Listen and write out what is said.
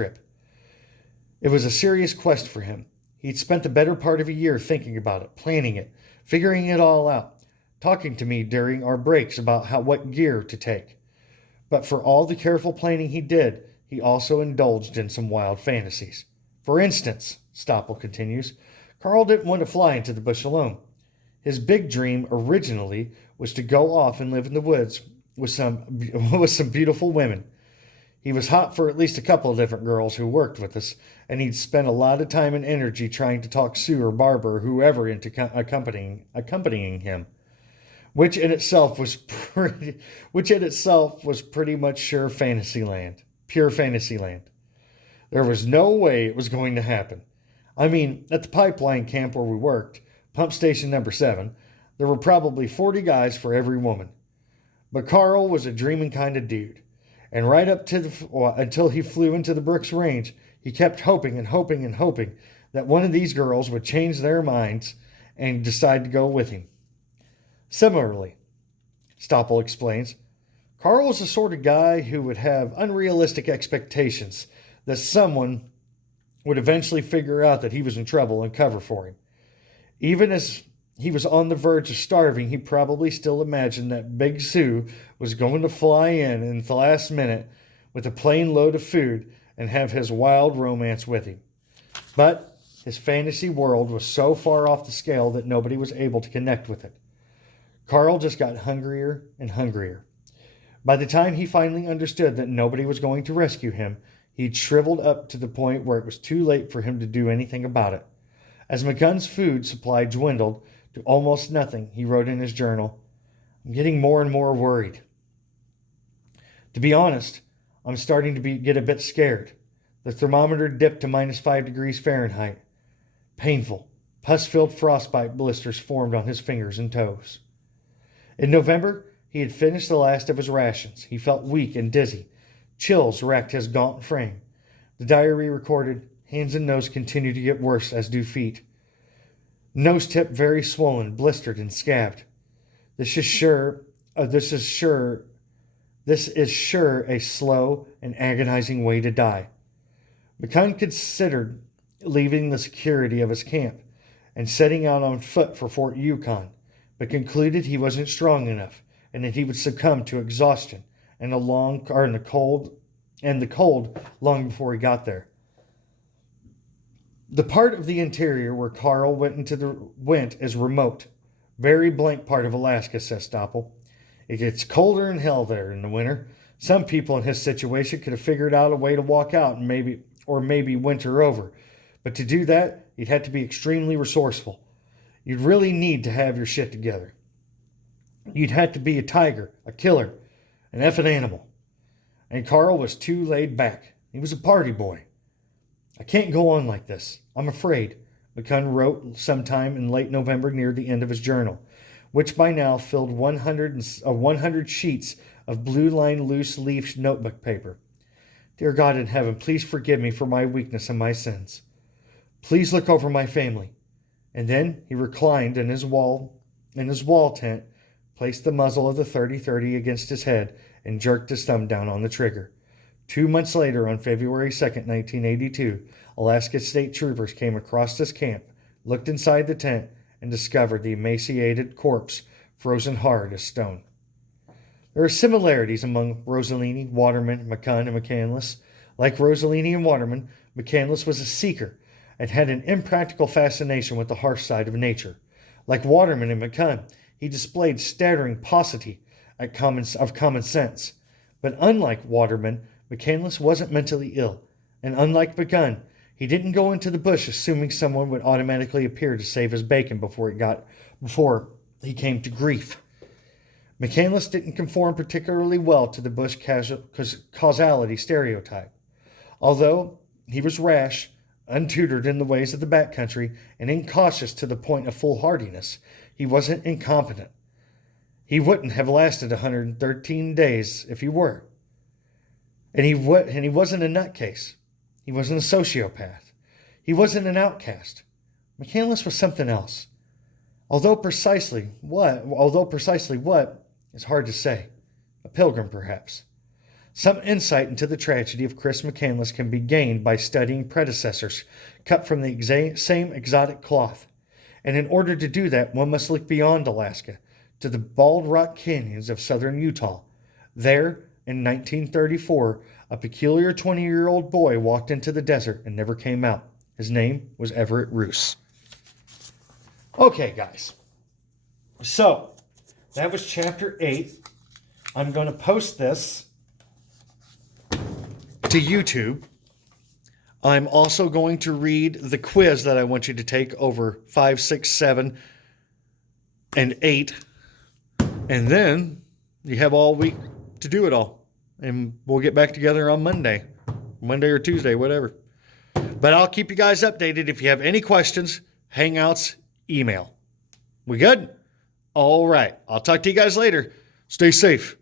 trip. It was a serious quest for him. He'd spent the better part of a year thinking about it, planning it, figuring it all out, talking to me during our breaks about what gear to take. But for all the careful planning he did, he also indulged in some wild fantasies. For instance, Stoppel continues, Carl didn't want to fly into the bush alone. His big dream originally was to go off and live in the woods with some with some beautiful women. He was hot for at least a couple of different girls who worked with us, and he'd spent a lot of time and energy trying to talk Sue or Barbara or whoever into accompanying him, which in itself was pretty much pure fantasy land. There was no way it was going to happen. I mean, at the pipeline camp where we worked, pump station number 7, there were probably 40 guys for every woman. But Carl was a dreaming kind of dude. And right up to until he flew into the Brooks Range, he kept hoping and hoping and hoping that one of these girls would change their minds and decide to go with him. Similarly, Stoppel explains, Carl was the sort of guy who would have unrealistic expectations that someone would eventually figure out that he was in trouble and cover for him. Even as he was on the verge of starving, he probably still imagined that Big Sue was going to fly in the last minute with a plane load of food and have his wild romance with him. But his fantasy world was so far off the scale that nobody was able to connect with it. Carl just got hungrier and hungrier. By the time he finally understood that nobody was going to rescue him, he'd shriveled up to the point where it was too late for him to do anything about it. As McCunn's food supply dwindled to almost nothing, he wrote in his journal, I'm getting more and more worried. To be honest, I'm starting to get a bit scared. The thermometer dipped to -5 degrees Fahrenheit. Painful, pus-filled frostbite blisters formed on his fingers and toes. In November, he had finished the last of his rations. He felt weak and dizzy. Chills racked his gaunt frame. The diary recorded, hands and nose continued to get worse, as do feet. Nose tip very swollen, blistered, and scabbed. This is sure a slow and agonizing way to die. McCunn considered leaving the security of his camp and setting out on foot for Fort Yukon, but concluded he wasn't strong enough and that he would succumb to exhaustion and the cold long before he got there. The part of the interior where Carl went is remote, very blank part of Alaska, says Stoppel. It gets colder than hell there in the winter. Some people in his situation could have figured out a way to walk out and maybe winter over. But to do that, you'd have to be extremely resourceful. You'd really need to have your shit together. You'd have to be a tiger, a killer, an effing animal. And Carl was too laid back. He was a party boy. I can't go on like this. I'm afraid, McCunn wrote sometime in late November near the end of his journal, which by now filled 100 sheets of blue-lined loose-leaf notebook paper. Dear God in heaven, please forgive me for my weakness and my sins. Please look over my family. And then he reclined in his wall tent, placed the muzzle of the .30-30 against his head, and jerked his thumb down on the trigger. 2 months later, on February 2nd, 1982, Alaska State Troopers came across this camp, looked inside the tent, and discovered the emaciated corpse frozen hard as stone. There are similarities among Rossellini, Waterman, McCunn, and McCandless. Like Rossellini and Waterman, McCandless was a seeker and had an impractical fascination with the harsh side of nature. Like Waterman and McCunn, he displayed staggering paucity of common sense. But unlike Waterman, McCandless wasn't mentally ill, and unlike McCunn, he didn't go into the bush assuming someone would automatically appear to save his bacon before he came to grief. McCandless didn't conform particularly well to the bush causality stereotype. Although he was rash, untutored in the ways of the backcountry, and incautious to the point of foolhardiness, he wasn't incompetent. He wouldn't have lasted 113 days if he were. And he wasn't a nutcase. He wasn't a sociopath. He wasn't an outcast. McCandless was something else. Although precisely what is hard to say. A pilgrim, perhaps. Some insight into the tragedy of Chris McCandless can be gained by studying predecessors cut from the same exotic cloth. And in order to do that, one must look beyond Alaska to the Bald Rock Canyons of southern Utah. There, in 1934, a peculiar 20-year-old boy walked into the desert and never came out. His name was Everett Roos. Okay, guys. So, that was chapter 8. I'm going to post this to YouTube. I'm also going to read the quiz that I want you to take over 5, 6, 7, and 8. And then you have all week to do it all. And we'll get back together on Monday or Tuesday, whatever. But I'll keep you guys updated. If you have any questions, Hangouts, email. We good? All right. I'll talk to you guys later. Stay safe.